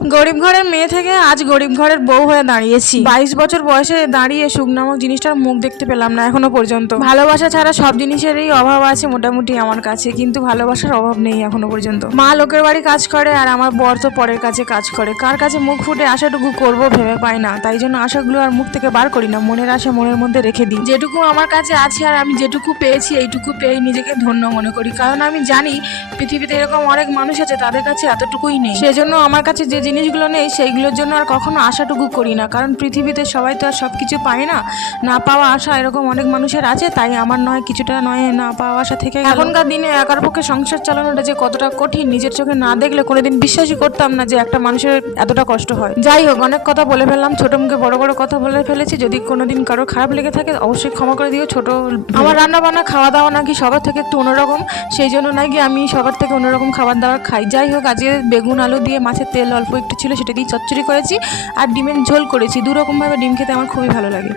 গরিব ঘরের মেয়ে থেকে আজ গরিব ঘরের বউ হয়ে দাঁড়িয়েছি। 22 বছর বয়সে দাঁড়িয়ে সুখ নামক জিনিসটার মুখ দেখতে পেলাম না এখনো পর্যন্ত। ভালোবাসা ছাড়া সব জিনিসেরই অভাব আছে মোটামুটি আমার কাছে, কিন্তু ভালোবাসার অভাব নেই এখনো পর্যন্ত। মা লোকের বাড়ি কাজ করে আর আমার বর তো পরের কাছে কাজ করে। কার কাছে মুখ ফুটে আশাটুকু করবো ভেবে পাই না, তাই জন্য আশাগুলো আর মুখ থেকে বার করি না, মনের আশা মনের মধ্যে রেখে দিই। যেটুকু আমার কাছে আছে আর আমি যেটুকু পেয়েছি এইটুকু পেয়ে নিজেকে ধন্য মনে করি, কারণ আমি জানি পৃথিবীতে এরকম অনেক মানুষ আছে তাদের কাছে এতটুকুই নেই। সেজন্য আমার কাছে যে জিনিসগুলো নেই সেইগুলোর জন্য আর কখনো আশাটুকু করি না, কারণ পৃথিবীতে সবাই তো আর সব কিছু পায় না। না পাওয়া আশা এরকম অনেক মানুষের আছে, তাই আমার নয় কিছুটা নয় না পাওয়া আশা থেকে এখনকার দিনে একার পক্ষে সংসার চালানোটা যে কতটা কঠিন নিজের চোখে না দেখলে কোনোদিন বিশ্বাসই করতাম না যে একটা মানুষের এতটা কষ্ট হয়। যাই হোক, অনেক কথা বলে ফেললাম, ছোট মুখে বড় বড় কথা বলে ফেলেছি। যদি কোনোদিন কারোর খারাপ লেগে থাকে অবশ্যই ক্ষমা করে দিও। ছোট আমার রান্না বান্না খাওয়া দাওয়া নাকি সবার থেকে একটু অন্যরকম, সেই জন্য নাকি আমি সবার থেকে অন্যরকম খাবার দাবার খাই। যাই হোক, আজকে বেগুন আলু দিয়ে মাছের তেল অল্প একটু ছিল সেটা দিয়ে চচ্চড়ি করেছি আর ডিমের ঝোল করেছি। দুরকমভাবে ডিম খেতে আমার খুবই ভালো লাগে।